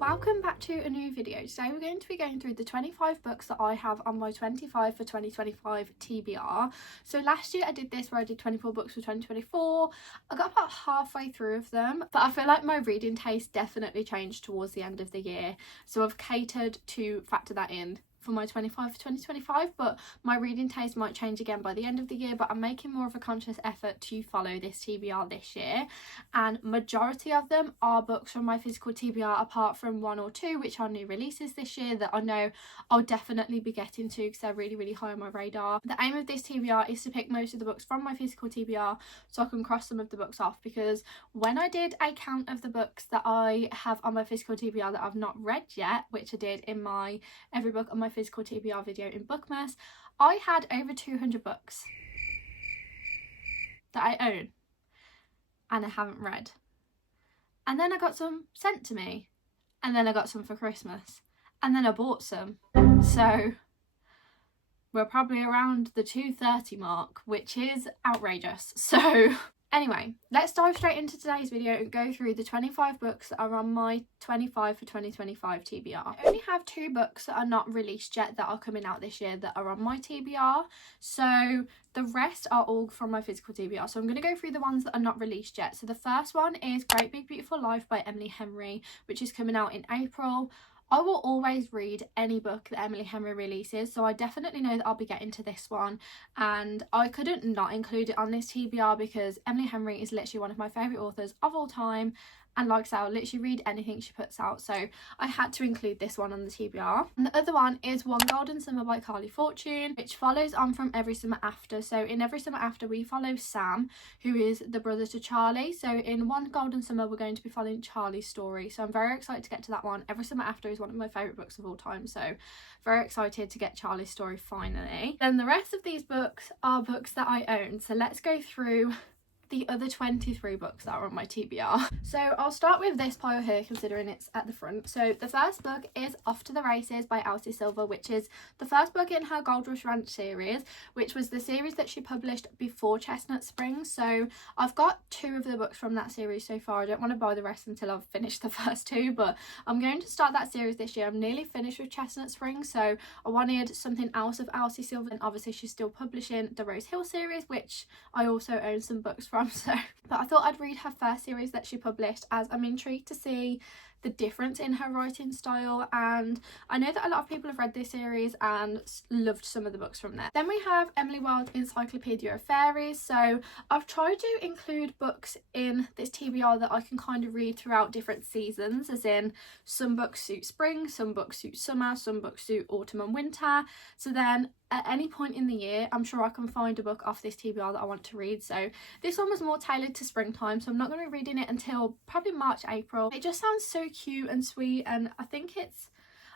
Welcome back to a new video. Today we're going to be going through the 25 books that I have on my 25 for 2025 TBR. So last year I did this where I did 24 books for 2024. I got about halfway through of them, but I feel like my reading taste definitely changed towards the end of the year. So I've catered to factor that in for my 25 for 2025, but my reading taste might change again by the end of the year. But I'm making more of a conscious effort to follow this TBR this year, and majority of them are books from my physical TBR, apart from one or two which are new releases this year that I know I'll definitely be getting to because they're really high on my radar. The aim of this TBR is to pick most of the books from my physical TBR so I can cross some of the books off, because when I did a count of the books that I have on my physical TBR that I've not read yet, which I did in my every book on my physical TBR video in Bookmas, I had over 200 books that I own and I haven't read. And then I got some sent to me, and then I got some for Christmas, and then I bought some. So we're probably around the 230 mark, which is outrageous. So anyway, let's dive straight into today's video and go through the 25 books that are on my 25 for 2025 TBR. I only have 2 books that are not released yet that are coming out this year that are on my TBR. So the rest are all from my physical TBR. So I'm going to go through the ones that are not released yet. So the first one is Great Big Beautiful Life by Emily Henry, which is coming out in April. I will always read any book that Emily Henry releases, so I definitely know that I'll be getting to this one, and I couldn't not include it on this TBR because Emily Henry is literally one of my favourite authors of all time, and like I say, I'll literally read anything she puts out, so I had to include this one on the TBR. And the other one is One Golden Summer by Carly Fortune, which follows on from Every Summer After. So in Every Summer After we follow Sam, who is the brother to Charlie. So in One Golden Summer we're going to be following Charlie's story, so I'm very excited to get to that one. Every Summer After is one of my favourite books of all time, so very excited to get Charlie's story finally. Then the rest of these books are books that I own, so let's go through the other 23 books that are on my TBR. So I'll start with this pile here, considering it's at the front. So the first book is Off to the Races by Elsie Silver, which is the first book in her Gold Rush Ranch series, which was the series that she published before Chestnut Springs. So I've got 2 of the books from that series so far. I don't want to buy the rest until I've finished the first 2, but I'm going to start that series this year. I'm nearly finished with Chestnut Springs, so I wanted something else of Elsie Silver, and obviously she's still publishing the Rose Hill series, which I also own some books from. But I thought I'd read her first series that she published, as I'm intrigued to see the difference in her writing style, and I know that a lot of people have read this series and loved some of the books from there. Then we have Emily Wilde's Encyclopedia of Fairies. So I've tried to include books in this TBR that I can kind of read throughout different seasons, as in some books suit spring, some books suit summer, some books suit autumn and winter. So then at any point in the year I'm sure I can find a book off this TBR that I want to read. So this one was more tailored to springtime, so I'm not going to be reading it until probably March, April. It just sounds so cute and sweet, and I think it's,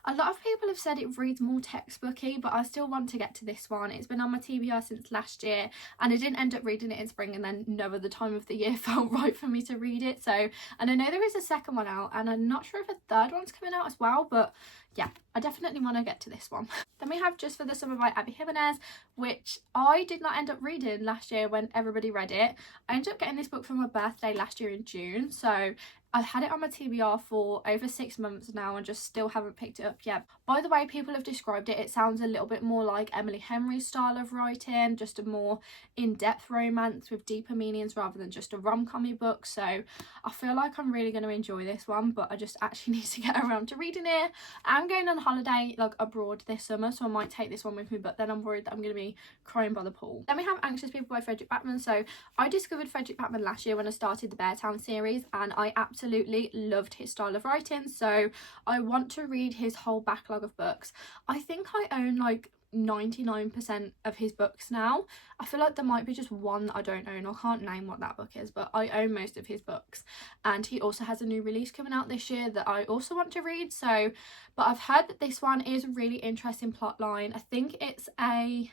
a lot of people have said it reads more textbooky, but I still want to get to this one. It's been on my TBR since last year, and I didn't end up reading it in spring, and then no other time of the year felt right for me to read it. So, and I know there is a second one out, and I'm not sure if a third one's coming out as well, but yeah, I definitely want to get to this one. Then we have Just for the Summer by Abby Jimenez, which I did not end up reading last year when everybody read it. I ended up getting this book for my birthday last year in June, so I've had it on my TBR for over 6 months now and just still haven't picked it up yet. By the way people have described it, it sounds a little bit more like Emily Henry's style of writing, just a more in-depth romance with deeper meanings rather than just a rom-com-y book. So I feel like I'm really going to enjoy this one, but I just actually need to get around to reading it. I'm going on holiday like abroad this summer, so I might take this one with me, but then I'm worried that I'm going to be crying by the pool. Then we have Anxious People by Frederick Backman. So I discovered Frederick Backman last year when I started the Beartown series, and I absolutely loved his style of writing, so I want to read his whole backlog of books. I think I own like 99% of his books now. I feel like there might be just one that I don't own. I can't name what that book is, but I own most of his books, and he also has a new release coming out this year that I also want to read. So, but I've heard that this one is a really interesting plot line. I think it's a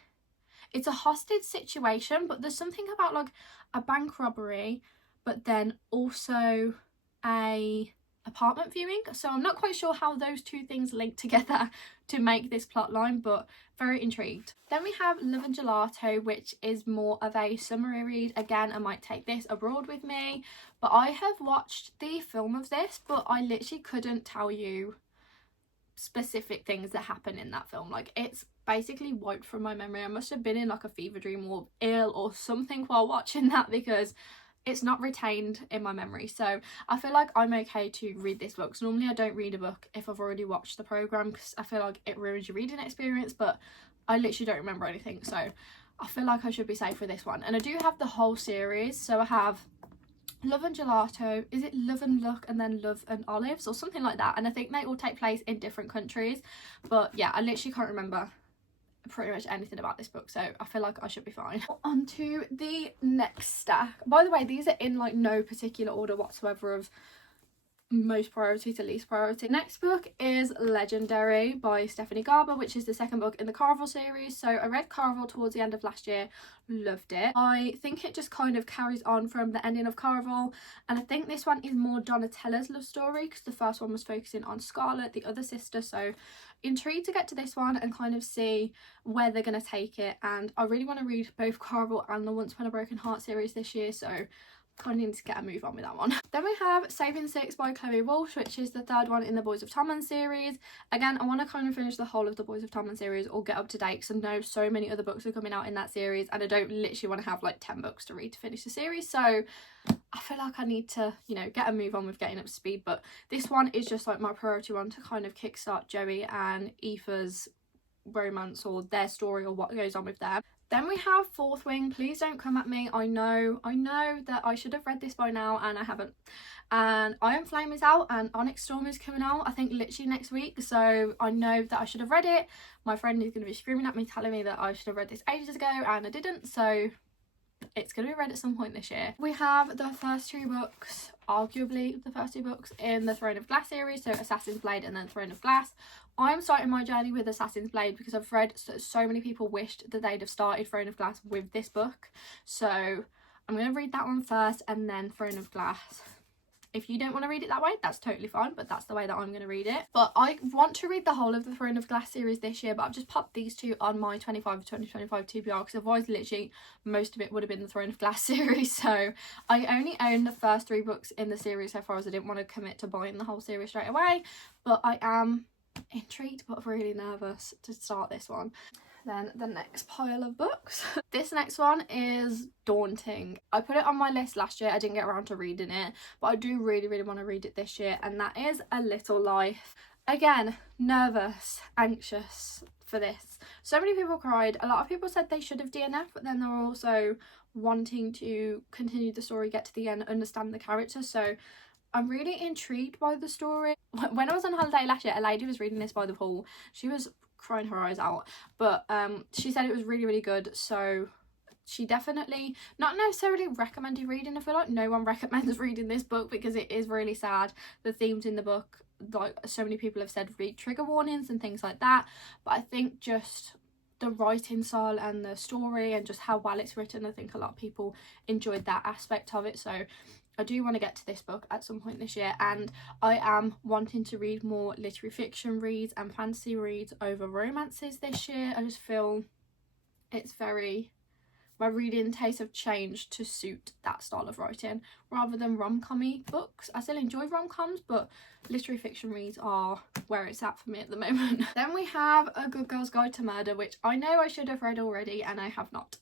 hostage situation, but there's something about like a bank robbery, but then also a apartment viewing, so I'm not quite sure how those two things link together to make this plot line, but very intrigued. Then we have Love and Gelato, which is more of a summary read. Again, I might take this abroad with me, but I have watched the film of this, but I literally couldn't tell you specific things that happen in that film. Like, it's basically wiped from my memory. I must have been in like a fever dream or ill or something while watching that, because it's not retained in my memory. So I feel like I'm okay to read this book. So normally I don't read a book if I've already watched the programme, because I feel like it ruins your reading experience, but I literally don't remember anything, so I feel like I should be safe with this one. And I do have the whole series, so I have Love and Gelato, is it Love and Luck and then Love and Olives or something like that, and I think they all take place in different countries. But yeah, I literally can't remember pretty much anything about this book, so I feel like I should be fine. On to the next stack. By the way, these are in like no particular order whatsoever of most priority to least priority. Next book is Legendary by Stephanie Garber, which is the second book in the Caraval series. So I read Caraval towards the end of last year, loved it. I think it just kind of carries on from the ending of Caraval, and I think this one is more Donatella's love story, because the first one was focusing on Scarlet, the other sister. So intrigued to get to this one and kind of see where they're going to take it. And I really want to read both Caraval and the Once Upon a Broken Heart series this year, so kind of need to get a move on with that one. Then we have Saving Six by Chloe Walsh, which is the third one in the Boys of Tommen series. Again, I want to kind of finish the whole of the Boys of Tommen series or get up to date, because I know so many other books are coming out in that series, and I don't literally want to have like 10 books to read to finish the series. So I feel like I need to, you know, get a move on with getting up to speed. But this one is just like my priority one to kind of kickstart Joey and Aoife's romance, or their story, or what goes on with them. Then we have Fourth Wing. Please don't come at me. I know that I should have read this by now and I haven't. And Iron Flame is out and Onyx Storm is coming out, I think literally next week. So I know that I should have read it. My friend is going to be screaming at me telling me that I should have read this ages ago, and I didn't. So it's going to be read at some point this year. We have the first two books, arguably the first two books in the Throne of Glass series, so Assassin's Blade and then Throne of Glass. I'm starting my journey with Assassin's Blade because I've read so many people wished that they'd have started Throne of Glass with this book. So I'm going to read that one first and then Throne of Glass. If you don't want to read it that way, that's totally fine, but that's the way that I'm going to read it. But I want to read the whole of the Throne of Glass series this year, but I've just popped these two on my 2025 TBR, because otherwise literally most of it would have been the Throne of Glass series. So I only own the first three books in the series so far, as I didn't want to commit to buying the whole series straight away. But I am intrigued but really nervous to start this one. Then the next pile of books. This next one is daunting. I put it on my list last year. I didn't get around to reading it, but I do really want to read it this year, and that is A Little Life. Again, nervous, anxious for this. So many people cried. A lot of people said they should have DNF, but then they were also wanting to continue the story, get to the end, understand the characters. So I'm really intrigued by the story. When I was on holiday last year, a lady was reading this by the pool. She was crying her eyes out, but she said it was really good. So she definitely, not necessarily recommended reading. I feel like no one recommends reading this book because it is really sad. The themes in the book, like so many people have said, read trigger warnings and things like that, but I think just the writing style and the story and just how well it's written, I think a lot of people enjoyed that aspect of it. So I do want to get to this book at some point this year, and I am wanting to read more literary fiction reads and fantasy reads over romances this year. I just feel it's very, my reading tastes have changed to suit that style of writing rather than rom-com-y books. I still enjoy rom-coms, but literary fiction reads are where it's at for me at the moment. Then we have A Good Girl's Guide to Murder, which I know I should have read already and I have not.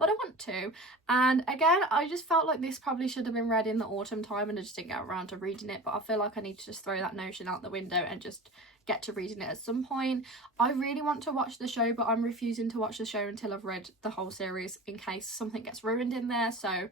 But I want to. And again, I just felt like this probably should have been read in the autumn time and I just didn't get around to reading it. But I feel like I need to just throw that notion out the window and just get to reading it at some point. I really want to watch the show, but I'm refusing to watch the show until I've read the whole series in case something gets ruined in there. So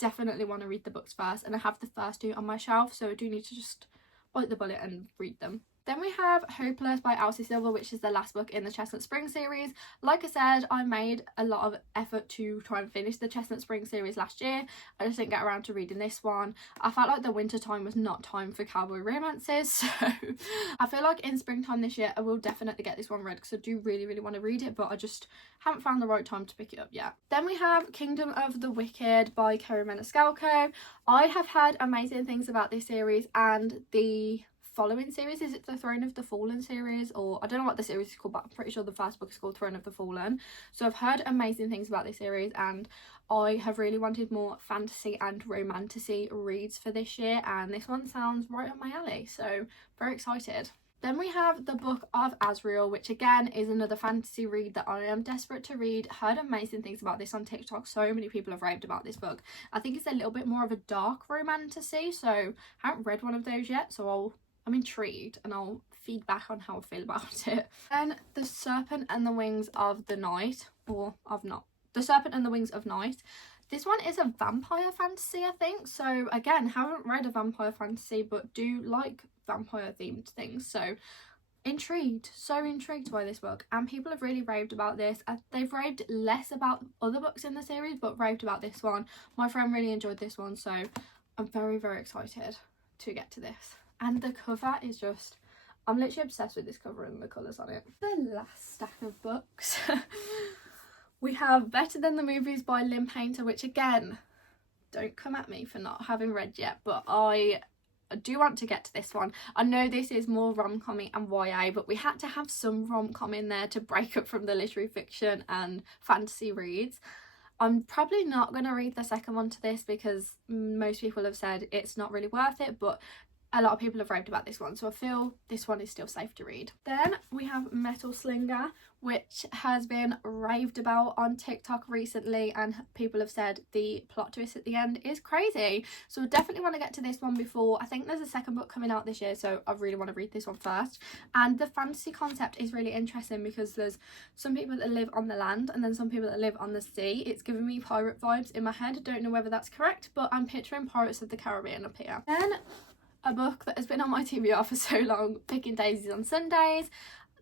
definitely want to read the books first, and I have the first two on my shelf, so I do need to just bite the bullet and read them. Then we have Hopeless by Elsie Silver, which is the last book in the Chestnut Spring series. Like I said, I made a lot of effort to try and finish the Chestnut Spring series last year. I just didn't get around to reading this one. I felt like the winter time was not time for cowboy romances, so I feel like in springtime this year I will definitely get this one read because I do really want to read it, but I just haven't found the right time to pick it up yet. Then we have Kingdom of the Wicked by Kerry Maniscalco. I have heard amazing things about this series and the following series. Is it the Throne of the Fallen series, or I don't know what the series is called, but I'm pretty sure the first book is called Throne of the Fallen. So I've heard amazing things about this series and I have really wanted more fantasy and romantasy reads for this year, and this one sounds right up my alley, so very excited. Then we have the Book of Azrael, which again is another fantasy read that I am desperate to read. Heard amazing things about this on TikTok. So many people have raved about this book. I think it's a little bit more of a dark romantasy, so I haven't read one of those yet, so I'm intrigued and I'll feed back on how I feel about it. Then The Serpent and the Wings of the Night, or of not. The Serpent and the Wings of Night. This one is a vampire fantasy, I think. So again, haven't read a vampire fantasy, but do like vampire themed things. So intrigued, so intrigued by this book. And people have really raved about this. They've raved less about other books in the series, but raved about this one. My friend really enjoyed this one, so I'm very excited to get to this. And the cover is just, I'm literally obsessed with this cover and the colours on it. The last stack of books. We have Better Than the Movies by Lynn Painter, which again, don't come at me for not having read yet, but I do want to get to this one. I know this is more rom-com and YA, but we had to have some rom-com in there to break up from the literary fiction and fantasy reads. I'm probably not going to read the second one to this because most people have said it's not really worth it, but a lot of people have raved about this one, so I feel this one is still safe to read. Then we have Metal Slinger, which has been raved about on TikTok recently, and people have said the plot twist at the end is crazy. So I definitely want to get to this one before. I think there's a second book coming out this year, so I really want to read this one first. And the fantasy concept is really interesting because there's some people that live on the land and then some people that live on the sea. It's giving me pirate vibes in my head. I don't know whether that's correct, but I'm picturing Pirates of the Caribbean up here. Then a book that has been on my TBR for so long, Picking Daisies on Sundays.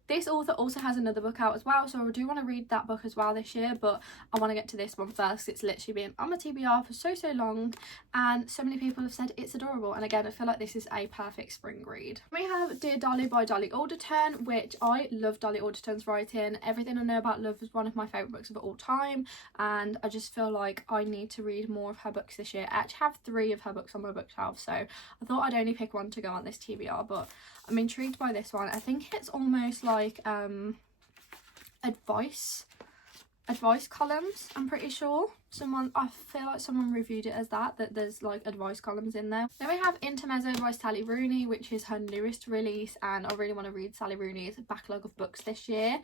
This author also has another book out as well, so I do want to read that book as well this year, but I want to get to this one first. It's literally been on my TBR for so long, and so many people have said it's adorable, and again I feel like this is a perfect spring read. We have Dear Dolly by Dolly Alderton, which I love Dolly Alderton's writing. Everything I Know About Love is one of my favourite books of all time, and I just feel like I need to read more of her books this year. I actually have 3 of her books on my bookshelf, so I thought I'd only pick one to go on this TBR, but I'm intrigued by this one. I think it's almost like advice columns, I'm pretty sure. I feel like someone reviewed it as that there's like advice columns in there. Then we have Intermezzo by Sally Rooney, which is her newest release, and I really want to read Sally Rooney's backlog of books this year.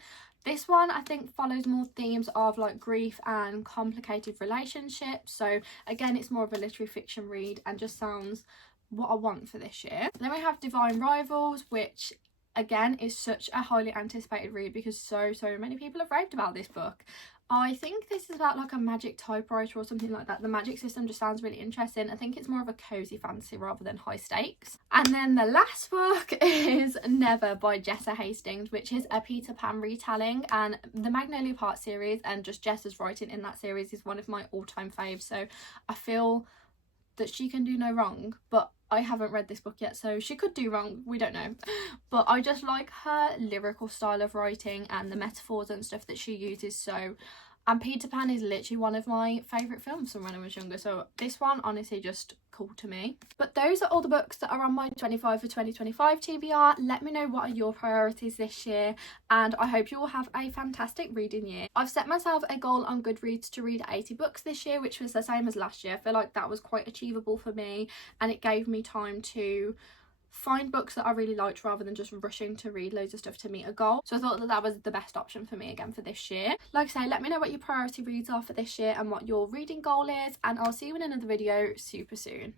This one I think follows more themes of like grief and complicated relationships, so again it's more of a literary fiction read and just sounds what I want for this year. Then we have Divine Rivals, which again is such a highly anticipated read because so many people have raved about this book. I think this is about like a magic typewriter or something like that. The magic system just sounds really interesting. I think it's more of a cozy fantasy rather than high stakes. And then the last book is Never by Jessa Hastings, which is a Peter Pan retelling, and the Magnolia Park series and just Jessa's writing in that series is one of my all-time faves, so I feel that she can do no wrong, but I haven't read this book yet, so she could do wrong, we don't know. But I just like her lyrical style of writing and the metaphors and stuff that she uses, so and Peter Pan is literally one of my favourite films from when I was younger, so this one honestly just called to me. But those are all the books that are on my 25 for 2025 TBR. Let me know what are your priorities this year, and I hope you all have a fantastic reading year. I've set myself a goal on Goodreads to read 80 books this year, which was the same as last year. I feel like that was quite achievable for me, and it gave me time to find books that I really liked rather than just rushing to read loads of stuff to meet a goal. So I thought that that was the best option for me again for this year. Like I say, let me know what your priority reads are for this year and what your reading goal is, and I'll see you in another video super soon.